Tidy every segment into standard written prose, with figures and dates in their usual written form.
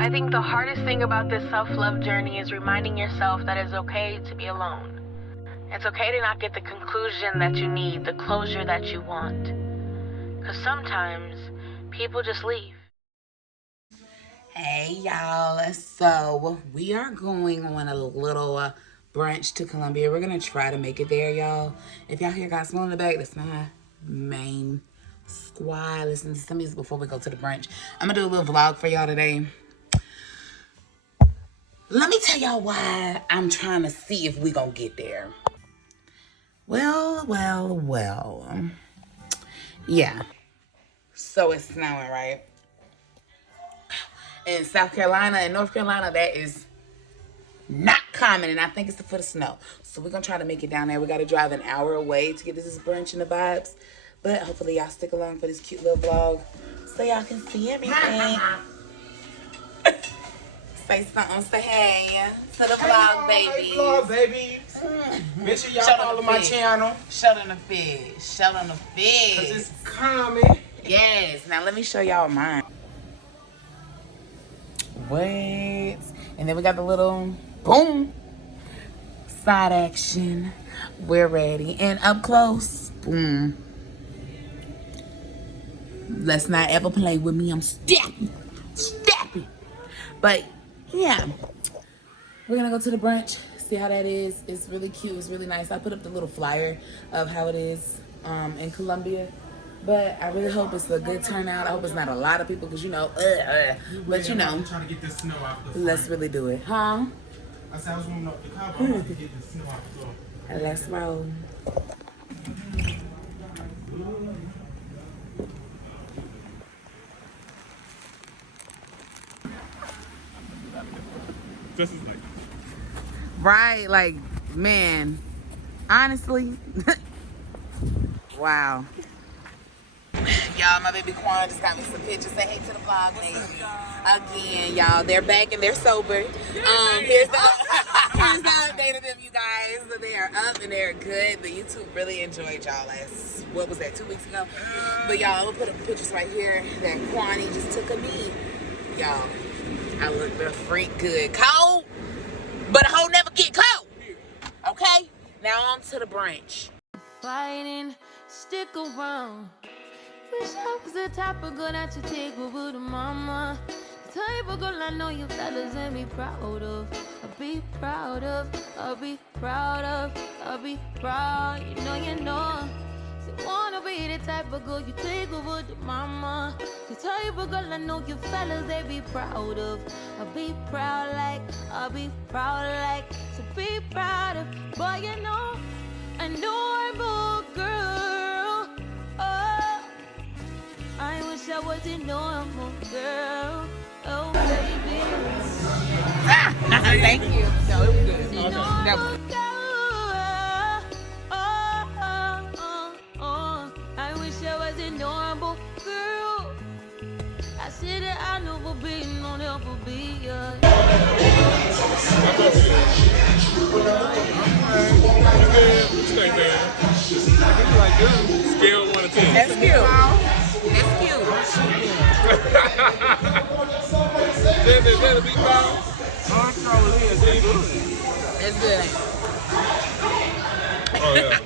I think the hardest thing about this self-love journey is reminding yourself that it's okay to be alone. It's okay to not get the conclusion that you need, the closure that you want. Because sometimes people just leave. Hey y'all, so we are going on a little brunch to Columbia. We're gonna try to make it there, y'all. If y'all hear guys smell in the back, that's my main squad. Listen to some music before we go to the brunch. I'm gonna do a little vlog for y'all today. Let me tell y'all why I'm trying to see if we gonna get there. Well. Yeah. So it's snowing, right? In South Carolina and North Carolina, that is not common, and I think it's for the snow. So we're gonna try to make it down there. We gotta drive an hour away to get to this brunch and the vibes. But hopefully y'all stick along for this cute little vlog so y'all can see everything. Say something, say hey to the vlog, baby. Hey, vlog, baby. Make sure y'all follow my channel. Show them the fish. Show them the fish. Cause it's coming. Yes. Now let me show y'all mine. Wait. And then we got the little boom side action. We're ready. And up close. Boom. Let's not ever play with me. I'm stepping. But yeah, we're gonna go to the brunch, see how that is. It's really cute, it's really nice. I put up the little flyer of how it is in Columbia, but I really hope it's a good turnout. I hope it's not a lot of people, because you know, but you know, I'm trying to get this snow out the let's really do it, huh? I said I was warming up the car, but I'm about to get the snow out the door. Let's roll. This is like, Right, like, man, honestly, wow. Y'all, my baby Quan just got me some pictures. Say hey to the vlog, baby. Again, y'all, they're back and they're sober. Here's the update of them, you guys. They are up and they're good. The YouTube really enjoyed y'all last, what was that, 2 weeks ago? But y'all, I'm gonna put up pictures right here that Kwani just took of me. Y'all, I look the freak good. Cold, but a hoe never get cold. Okay? Now on to the brunch. Fighting, stick around. Wish I was the type of girl that you take over to mama. The type of girl I know you fellas and be proud of. I'll be proud of, I'll be proud of, I'll be proud. You know. So wanna be the type of girl you take over to mama. The type of girl I know you fellas they be proud of. I'll be proud like, I'll be proud like. So be proud of, boy you know, a normal girl. Oh, I wish I was a normal girl. Oh baby. Thank you. No, it was good. Okay. That was I wish I was a normal girl. I said that I never be, no never be. stay there. I think like this. Scale 1 to 10. That's cute. That's cute. Is that a big ball? It's good. Oh, yeah.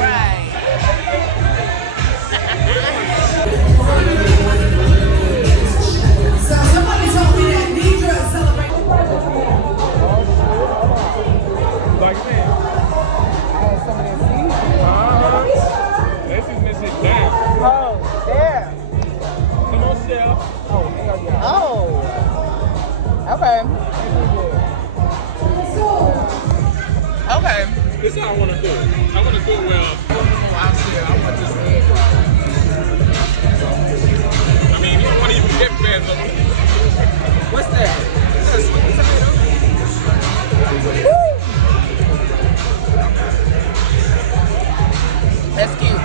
Right. Somebody told me that Nidra celebrated. Like that. I had some of that season. This is missing down. Oh, there. Come on, Chef. Oh, hell yeah. Oh. Okay. Okay. This is how I want to do it. I want to do it well. I mean, you don't want to even get fast. What's that? Is that a sweet potato? Woo! That's cute.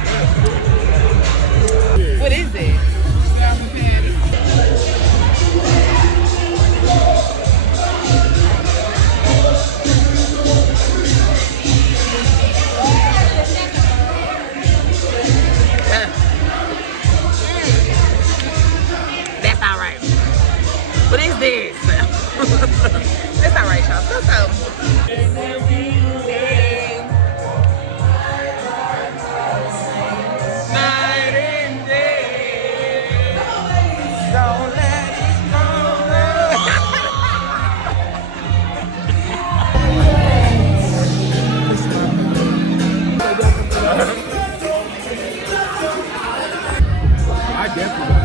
What is it? It's all right, y'all. So. Night and day. Don't let it go. I definitely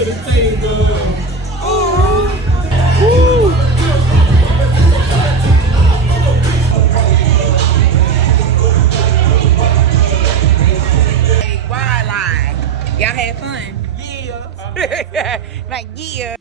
to the table. Hey, why lie? Y'all had fun? Yeah. Like, yeah.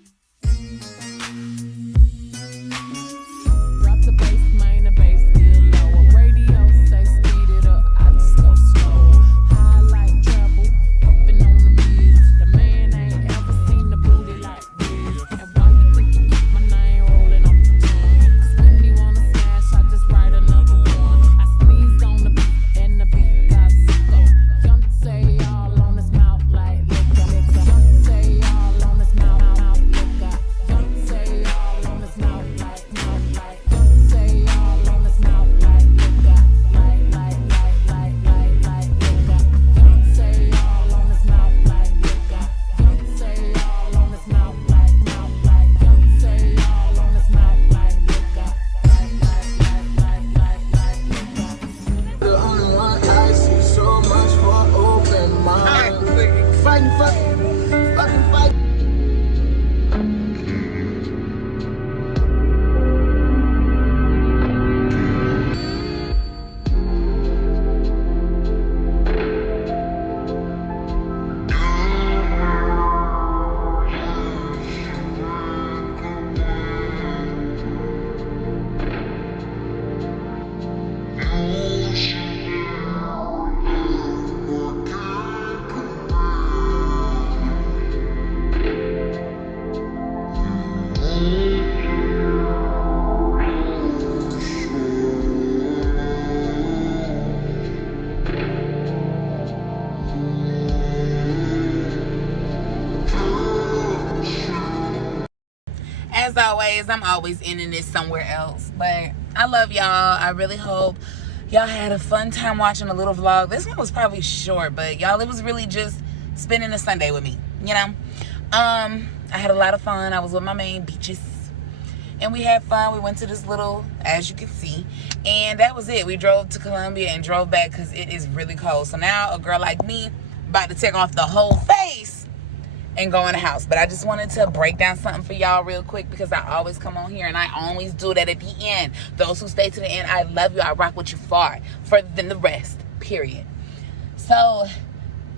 Drop the bass, main the bass get lower. Radio say speed it up, I just go slow. High like trouble, pumping on the biz. The man ain't ever seen the booty like this. And why you think you keep my name rolling off the tongue? 'Cause when you wanna smash, I just write another one. I sneeze on the beat and the beat got sicko. Young say all on his mouth like liquor. Young say all on his mouth liquor. Young say all on his mouth like mouth like. Young say all on his mouth like liquor. Like liquor. Young say all on his mouth like liquor. Young say all on his mouth like mouth like. Young say all on his mouth like liquor. Like liquor. The only one I see so much for open mind. Fighting, fucking fight. As always, I'm always ending this somewhere else. But I love y'all. I really hope y'all had a fun time watching a little vlog. This one was probably short, but y'all, it was really just spending a Sunday with me, you know? I had a lot of fun. I was with my main beaches. And we had fun. We went to this little, as you can see. And that was it. We drove to Columbia and drove back because it is really cold. So now a girl like me about to take off the whole face and go in the house. But I just wanted to break down something for y'all real quick because I always come on here and I always do that at the end. Those who stay to the end, I love you. I rock with you further than the rest, period. So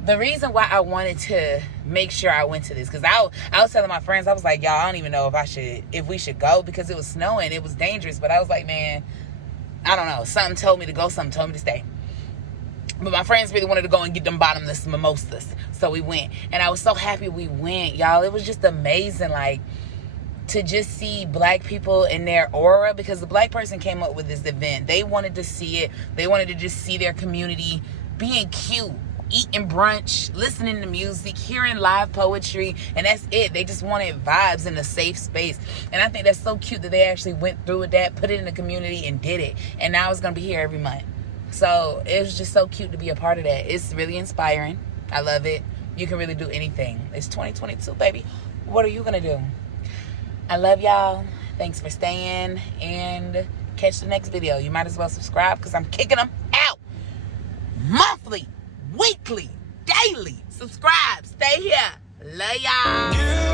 the reason why I wanted to make sure I went to this, because I was telling my friends, I was like, y'all, I don't even know if we should go because it was snowing. It was dangerous. But I was like, man, I don't know. Something told me to go. Something told me to stay. But my friends really wanted to go and get them bottomless mimosas. So we went. And I was so happy we went, y'all. It was just amazing, like, to just see black people in their aura. Because the black person came up with this event. They wanted to see it. They wanted to just see their community being cute, eating brunch, listening to music, hearing live poetry. And that's it. They just wanted vibes in a safe space. And I think that's so cute that they actually went through with that, put it in the community, and did it. And now it's going to be here every month. So it was just so cute to be a part of that. It's really inspiring. I love it. You can really do anything. It's 2022, baby. What are you going to do? I love y'all. Thanks for staying. And catch the next video. You might as well subscribe because I'm kicking them out. Monthly, weekly, daily. Subscribe. Stay here. Love y'all.